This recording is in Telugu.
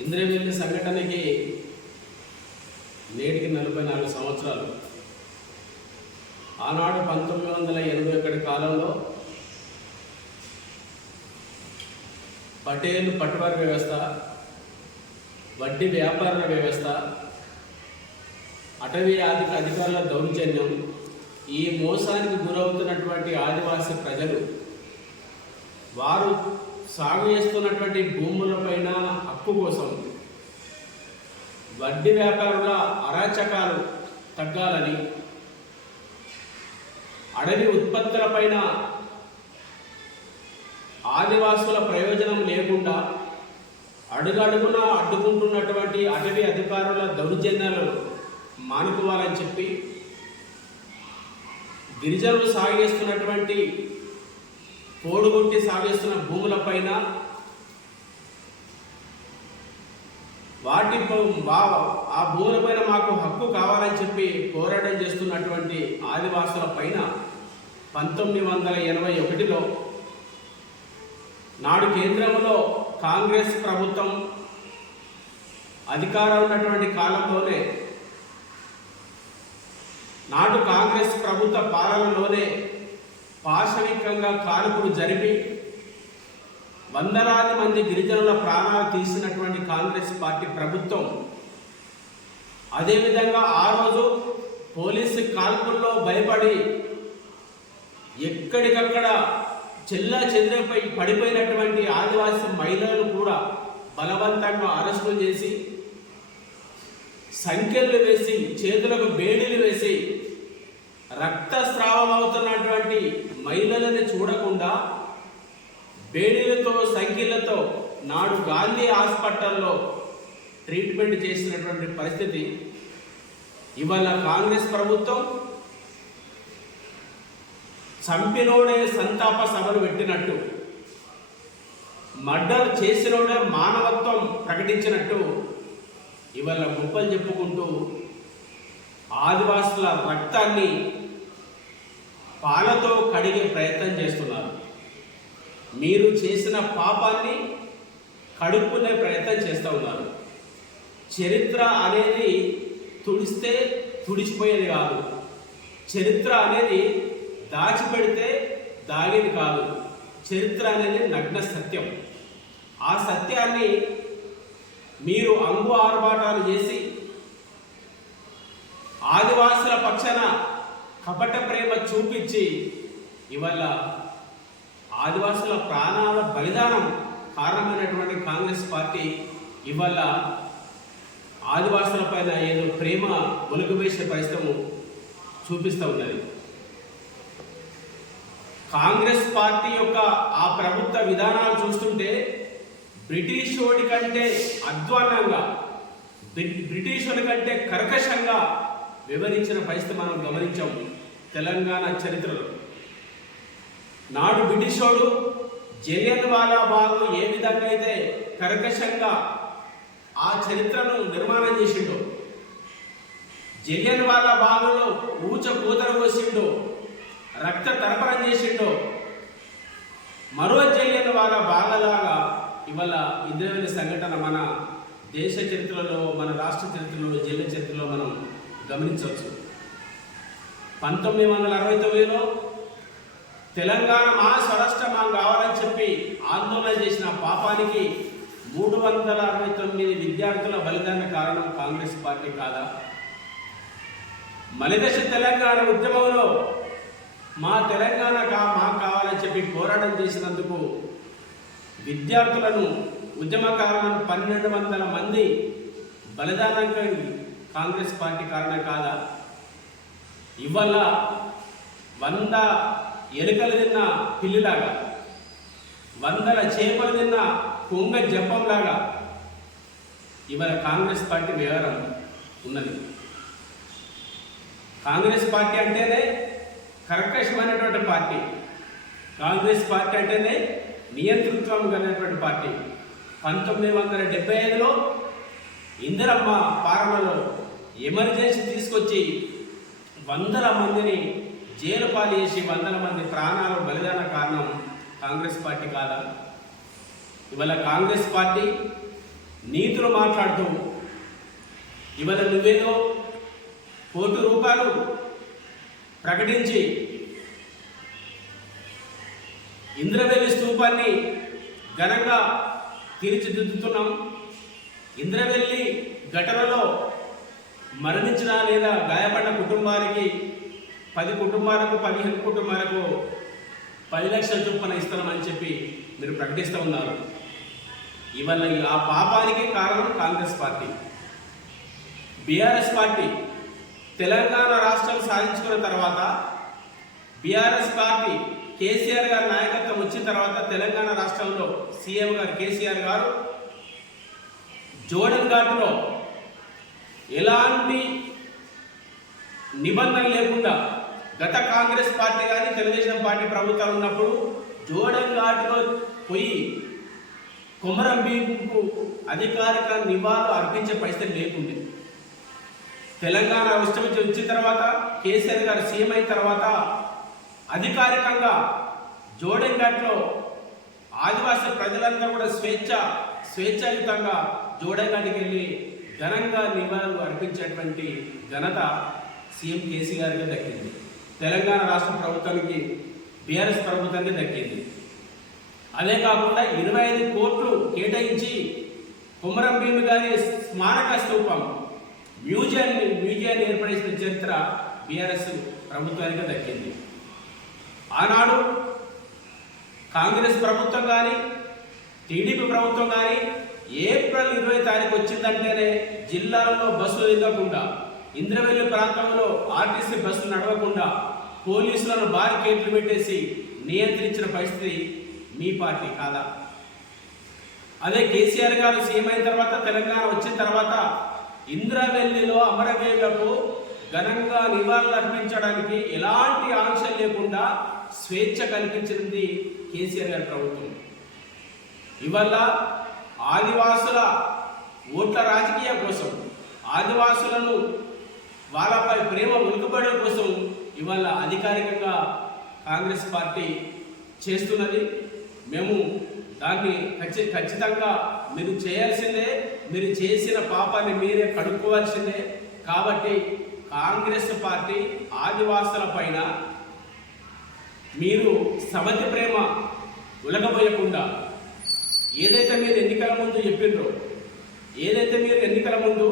ఇంద్రవెల్లి సంఘటనకి నేటికి 44 సంవత్సరాలు. ఆనాడు 1981 కాలంలో పటేల్ పట్టువారి వ్యవస్థ, వడ్డీ వ్యాపారుల వ్యవస్థ, అటవీ అధికారుల దౌర్జన్యం, ఈ మోసానికి గురవుతున్నటువంటి ఆదివాసీ ప్రజలు వారు సాగు చేస్తున్నటువంటి భూములపైన హక్కు కోసం వడ్డీ వ్యాపారుల అరాచకాలు తగ్గాలని, అడవి ఉత్పత్తులపైన ఆదివాసుల ప్రయోజనం లేకుండా అడుగడుగున అడ్డుకుంటున్నటువంటి అటవీ అధికారుల దౌర్జన్యాలు మానుకోవాలని చెప్పి గిరిజనులు సాగు చేస్తున్నటువంటి పోడుగొట్టి సాగిస్తున్న భూములపైన ఆ భూములపైన మాకు హక్కు కావాలని చెప్పి పోరాటం చేస్తున్నటువంటి ఆదివాసుల పైన 1981లో నాడు కేంద్రంలో కాంగ్రెస్ ప్రభుత్వం అధికారం ఉన్నటువంటి కాలంలోనే, నాడు కాంగ్రెస్ ప్రభుత్వ పాలనలోనే పాశవికంగా కాల్పులు జరిపి వందలాది మంది గిరిజనుల ప్రాణాలు తీసినటువంటి కాంగ్రెస్ పార్టీ ప్రభుత్వం, అదేవిధంగా ఆ రోజు పోలీసు కాల్పుల్లో భయపడి ఎక్కడికక్కడ చెల్లా చెదిరిపై పడిపోయినటువంటి ఆదివాసీ మహిళలను కూడా బలవంతంగా అరెస్టు చేసి, సంఖ్యలు వేసి, చేతులకు బేడీలు వేసి, రక్తస్రావం అవుతున్నటువంటి మహిళలను చూడకుండా బేడీలతో, సంఖ్యలతో నాడు గాంధీ హాస్పిటల్లో ట్రీట్మెంట్ చేసినటువంటి పరిస్థితి. ఇవాళ కాంగ్రెస్ ప్రభుత్వం చంపినోడే సంతాప సభలు పెట్టినట్టు, మర్డర్ చేసినోడే మానవత్వం ప్రకటించినట్టు ఇవాళ గొప్పలు చెప్పుకుంటూ ఆదివాసుల రక్తాన్ని పాలతో కడిగే ప్రయత్నం చేస్తున్నారు. మీరు చేసిన పాపాన్ని కడుక్కునే ప్రయత్నం చేస్తూ ఉన్నారు. చరిత్ర అనేది తుడిస్తే తుడిచిపోయేది కాదు. చరిత్ర అనేది దాచిపెడితే దాగేది కాదు. చరిత్ర అనేది నగ్న సత్యం. ఆ సత్యాన్ని మీరు అంగు ఆర్భాటాలు చేసి ఆదివాసుల పక్షాన కపట ప్రేమ చూపించి ఇవాళ ఆదివాసుల ప్రాణాల బలిదానం కారణమైనటువంటి కాంగ్రెస్ పార్టీ ఇవాళ ఆదివాసుల పైన ఏదో ప్రేమ ఒలుగువేసే పరిస్థితి చూపిస్తూ ఉన్నది. కాంగ్రెస్ పార్టీ యొక్క ఆ ప్రభుత్వ విధానాలు చూస్తుంటే బ్రిటిష్ వాడి కంటే అధ్వాన్నంగా, బ్రిటిష్ వాడి కంటే కర్కశంగా వివరించిన పరిస్థితి మనం గమనించాం తెలంగాణ చరిత్రలో. నాడు బ్రిటిష్ వాడు జలియన్వాలా బాగ్ ఏ విధంగా అయితే కర్కశంగా ఆ చరిత్రను నిర్మాణం చేసిండో, జలియన్వాలా బాగ్లో ఊచ కూతర కోసిండో, రక్త తర్పణం చేసిండో, మరో జలియన్వాలా బాగలాగా ఇవాళ ఇంద్రవెల్లి సంఘటన మన దేశ చరిత్రలో, మన రాష్ట్ర చరిత్రలో, జిల్లా చరిత్రలో మనం గమనించవచ్చు. 1969లో తెలంగాణ మహాస్వరాష్ట్రం కావాలని చెప్పి ఆందోళన చేసిన పాపానికి 369 విద్యార్థుల బలిదాన కారణం కాంగ్రెస్ పార్టీ కాదా? మలిదశ తెలంగాణ ఉద్యమంలో మా తెలంగాణ మాకు కావాలని చెప్పి పోరాటం చేసినందుకు విద్యార్థులను, ఉద్యమకారులను 1200 మంది బలిదానానికి కాంగ్రెస్ పార్టీ కారణం కాదా? ఇవాళ 100 ఎలుకలు తిన్న పిల్లిలాగా, 100 చేపలు తిన్న కొంగ జపంలాగా ఇవాళ కాంగ్రెస్ పార్టీ వ్యవహారం ఉన్నది. కాంగ్రెస్ పార్టీ అంటేనే కర్కశమైనటువంటి పార్టీ. కాంగ్రెస్ పార్టీ అంటేనే నియంతృత్వం కలిగినటువంటి పార్టీ. 1975లో ఇందిరమ్మ పాలనలో ఎమర్జెన్సీ తీసుకొచ్చి 100 మందిని జైలు పాలు చేసి 100 మంది ప్రాణాలు బలిదాన కారణం కాంగ్రెస్ పార్టీ కాదా? ఇవాళ కాంగ్రెస్ పార్టీ నీతులు మాట్లాడుతూ ఇవాళ నువ్వేదో ₹1,00,00,000 ప్రకటించి ఇంద్రవెల్లి స్తూపాన్ని ఘనంగా తీర్చిదిద్దుతున్నాం. ఇంద్రవెల్లి ఘటనలో మరణించిన లేదా గాయపడ్డ కుటుంబానికి 10 కుటుంబాలకు 15 కుటుంబాలకు 10 లక్షల చొప్పున ఇస్తామని చెప్పి మీరు ప్రకటిస్తూ ఉన్నారు. ఇవాళ ఆ పాపానికి కారణం Congress party. BRS party Telangana రాష్ట్రం సాధించుకున్న తర్వాత బీఆర్ఎస్ పార్టీ కేసీఆర్ గారి నాయకత్వం వచ్చిన తర్వాత తెలంగాణ రాష్ట్రంలో సీఎం గారు కేసీఆర్ గారు జోడెన్ ఘాట్లో ఎలాంటి నిబంధన లేకుండా గత కాంగ్రెస్ పార్టీ కానీ తెలుగుదేశం పార్టీ ప్రభుత్వం ఉన్నప్పుడు జోడెన్ ఘాట్లో పోయి కొమరం భీముకు అధికారిక నివాళులు అర్పించే పరిస్థితి లేకుండే. తెలంగాణ రాష్ట్రం వచ్చిన తర్వాత కేసీఆర్ గారు సీఎం అయిన తర్వాత అధికారికంగా జోడెన్ ఘాట్లో ఆదివాసీ ప్రజలంతా కూడా స్వేచ్ఛాయుతంగా జోడెన్ ఘాట్కి వెళ్ళి ఘనంగా నివాళులు అర్పించేటువంటి ఘనత సీఎం కేసీఆర్ గారికి దక్కింది. తెలంగాణ రాష్ట్ర ప్రభుత్వానికి బీఆర్ఎస్ ప్రభుత్వానికి దక్కింది. అదే కాకుండా 25 కోట్లు కేటాయించి కొమరం భీము గారి స్మారక స్తూపం మ్యూజియాన్ని ఏర్పడేసిన చరిత్ర బీఆర్ఎస్ ప్రభుత్వానికి దక్కింది. ఆనాడు కాంగ్రెస్ ప్రభుత్వం కానీ టీడీపీ ప్రభుత్వం కానీ ఏప్రిల్ 20 తారీఖు వచ్చిందంటేనే జిల్లాలలో బస్సులు తిరగకుండా, ఇంద్రవెల్లి ప్రాంతంలో ఆర్టీసీ బస్సులు నడవకుండా పోలీసులను బారికేడ్లు పెట్టేసి నియంత్రించిన పరిస్థితి మీ పార్టీ కాదా? అదే కేసీఆర్ గారు సీఎం అయిన తర్వాత తెలంగాణ వచ్చిన తర్వాత ఇంద్రవెల్లిలో అమరవీరులకు ఘనంగా నివాళులు అర్పించడానికి ఎలాంటి ఆంక్షలు లేకుండా స్వేచ్ఛ కల్పించింది కేసీఆర్ గారి ప్రభుత్వం. ఇవల్ల ఆదివాసుల ఓట్ల రాజకీయం కోసం, ఆదివాసులను వాళ్ళపై ప్రేమ ఉలుకుబడే కోసం ఇవాళ అధికారికంగా కాంగ్రెస్ పార్టీ చేస్తున్నది. మేము దాన్ని ఖచ్చితంగా మీరు చేయాల్సిందే. మీరు చేసిన పాపాన్ని మీరే కడుక్కోవాల్సిందే. కాబట్టి కాంగ్రెస్ పార్టీ ఆదివాసుల పైన మీరు సవతి ప్రేమ ఉలగబోయకుండా ఏదైతే మీరు ఎన్నికల ముందు చెప్పిండ్రో, ఏదైతే మీరు ఎన్నికల ముందు